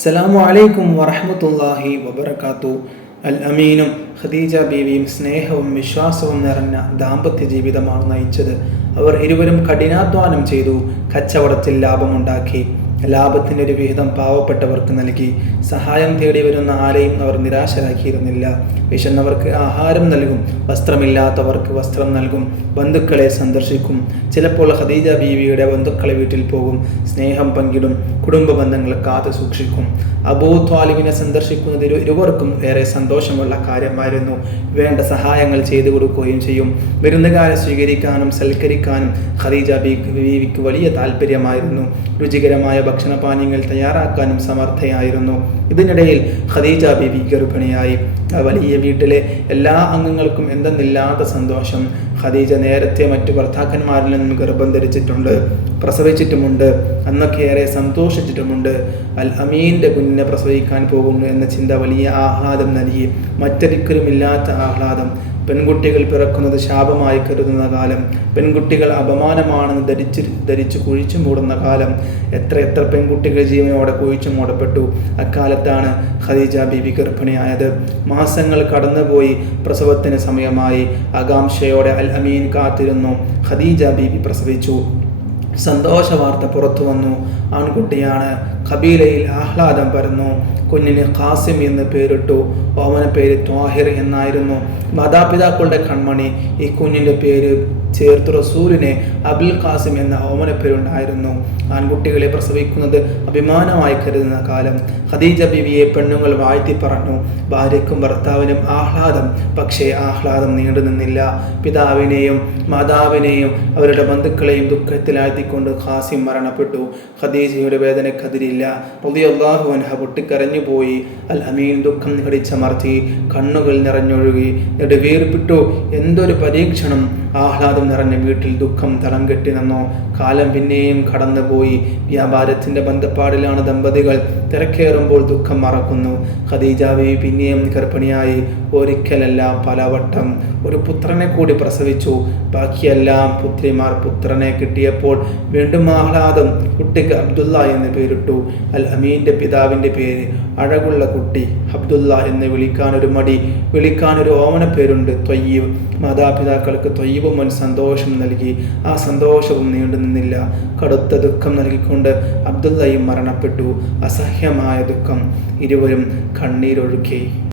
അസ്സലാമു അലൈക്കും വറഹ്മത്തുള്ളാഹി വബറകാതുഹു. അൽ അമീനും ഖദീജ ബീവിയും സ്നേഹവും വിശ്വാസവും നിറഞ്ഞ ദാമ്പത്യ ജീവിതമാണ് നയിച്ചത്. അവർ ഇരുവരും കഠിനാധ്വാനം ചെയ്തു, കച്ചവടത്തിൽ ലാഭമുണ്ടാക്കി. ലാഭത്തിൻ്റെ ഒരു വിഹിതം പാവപ്പെട്ടവർക്ക് നൽകി. സഹായം തേടി വരുന്ന ആരെയും അവർ നിരാശരാക്കിയിരുന്നില്ല. വിശന്നവർക്ക് ആഹാരം നൽകും, വസ്ത്രമില്ലാത്തവർക്ക് വസ്ത്രം നൽകും, ബന്ധുക്കളെ സന്ദർശിക്കും. ചിലപ്പോൾ ഖദീജ ബീവിയുടെ ബന്ധുക്കളെ വീട്ടിൽ പോകും, സ്നേഹം പങ്കിടും, കുടുംബ ബന്ധങ്ങൾ കാത്തു സൂക്ഷിക്കും. അബൂ ത്വാലിബിനെ സന്ദർശിക്കുന്നത് ഇരുവർക്കും ഏറെ സന്തോഷമുള്ള കാര്യമായിരുന്നു. വേണ്ട സഹായങ്ങൾ ചെയ്തു കൊടുക്കുകയും ചെയ്യും. വിരുന്നുകാരെ സ്വീകരിക്കാനും സൽക്കരിക്കാനും ഖദീജ ബീവിക്ക് വലിയ താല്പര്യമായിരുന്നു. രുചികരമായ ഭക്ഷണപാനീയങ്ങൾ തയ്യാറാക്കാനും സമർത്ഥയായിരുന്നു. ഇതിനിടയിൽ ഖദീജ ബീവി ഗർഭിണിയായി. വലിയ വീട്ടിലെ എല്ലാ അംഗങ്ങൾക്കും എന്തെന്നില്ലാത്ത സന്തോഷം. ഖദീജ നേരത്തെ മറ്റു ഭർത്താക്കന്മാരിൽ നിന്നും ഗർഭം ധരിച്ചിട്ടുണ്ട്, പ്രസവിച്ചിട്ടുമുണ്ട്. അന്നൊക്കെ ഏറെ സന്തോഷിച്ചിട്ടുമുണ്ട്. അൽ അമീൻ്റെ കുഞ്ഞിനെ പ്രസവിക്കാൻ പോകുന്നു എന്ന ചിന്ത വലിയ ആഹ്ലാദം നൽകി. മറ്റൊരിക്കലുമില്ലാത്ത ആഹ്ലാദം. പെൺകുട്ടികൾ പിറക്കുന്നത് ശാപമായി കരുതുന്ന കാലം, പെൺകുട്ടികൾ അപമാനമാണെന്ന് ധരിച്ച് കുഴിച്ചു മൂടുന്ന കാലം. എത്ര പെൺകുട്ടികൾ ജീവനോടെ കുഴിച്ചു മൂടപ്പെട്ടു. അക്കാലത്താണ് ഖദീജ ബീവി ഗർഭിണിയായത്. മാസങ്ങൾ കടന്നുപോയി. പ്രസവത്തിന് സമയമായി. ആകാംക്ഷയോടെ അൽ അമീൻ കാത്തിരുന്നു. ഖദീജ ബീവി പ്രസവിച്ചു. സന്തോഷ വാർത്ത പുറത്തു വന്നു. ആൺകുട്ടിയാണ്. ഖബീലയിൽ ആഹ്ലാദം പരന്നു. കുഞ്ഞിന് ഖാസിം എന്ന് പേരിട്ടു. ഓമന പേര് ത്വാഹിർ എന്നായിരുന്നു. മാതാപിതാക്കളുടെ കൺമണി. ഈ കുഞ്ഞിൻ്റെ പേര് ചേർത്തു റസൂലിനെ അബുൽ ഖാസിം എന്ന ഓമന പേരുണ്ടായിരുന്നു. ആൺകുട്ടികളെ പ്രസവിക്കുന്നത് അഭിമാനമായി കരുതുന്ന കാലം. ഖദീജ ബീവിയെ പെണ്ണുങ്ങൾ വാഴ്ത്തി പറഞ്ഞു. ഭാര്യയ്ക്കും ഭർത്താവിനും ആഹ്ലാദം. പക്ഷേ ആഹ്ലാദം നീണ്ടു നിന്നില്ല. പിതാവിനെയും മാതാവിനെയും അവരുടെ ബന്ധുക്കളെയും ദുഃഖത്തിലാഴ്ത്തിക്കൊണ്ട് ഖാസിം മരണപ്പെട്ടു. ഖദീജയുടെ വേദനക്കതിരില്ല. റളിയല്ലാഹു അൻഹ പൊട്ടിക്കരഞ്ഞുപോയി. അൽ അമീൻ ദുഃഖം കടിച്ചമർത്തി. കണ്ണുകൾ നിറഞ്ഞൊഴുകി. നെടുവീർപ്പിട്ടു. എന്തൊരു പരീക്ഷണം! ആഹ്ലാദം നിറഞ്ഞ വീട്ടിൽ ദുഃഖം തളം കെട്ടി നിന്നു. കാലം പിന്നെയും കടന്നുപോയി. വ്യാപാരത്തിന്റെ ബന്ധപ്പാടിലാണ് ദമ്പതികൾ. തിരക്കേറുമ്പോൾ ദുഃഖം മറക്കുന്നു. ഖദീജ ബീവി പിന്നെയും ഗർഭിണിയായി. ഒരിക്കലല്ല പലവട്ടം. ഒരു പുത്രനെ കൂടി പ്രസവിച്ചു. ബാക്കിയെല്ലാം പുത്രിമാർ. പുത്രനെ കിട്ടിയപ്പോൾ വീണ്ടും ആഹ്ലാദം. കുട്ടിക്ക് അബ്ദുള്ള എന്ന് പേരിട്ടു. അൽ അമീൻ്റെ പിതാവിൻ്റെ പേര്. അഴകുള്ള കുട്ടി. അബ്ദുള്ള എന്ന് വിളിക്കാനൊരു മടി, വിളിക്കാനൊരു ഓമന പേരുണ്ട്, ത്വയ്യിബ്. മാതാപിതാക്കൾക്ക് ത്വയ്യിബ് മുൻ സന്തോഷം നൽകി. ആ സന്തോഷവും നീണ്ടു നിന്നില്ല. കടുത്ത ദുഃഖം നൽകിക്കൊണ്ട് അബ്ദുള്ളയും മരണപ്പെട്ടു. അസഹ്യമായ ദുഃഖം. ഇരുവരും കണ്ണീരൊഴുക്കി.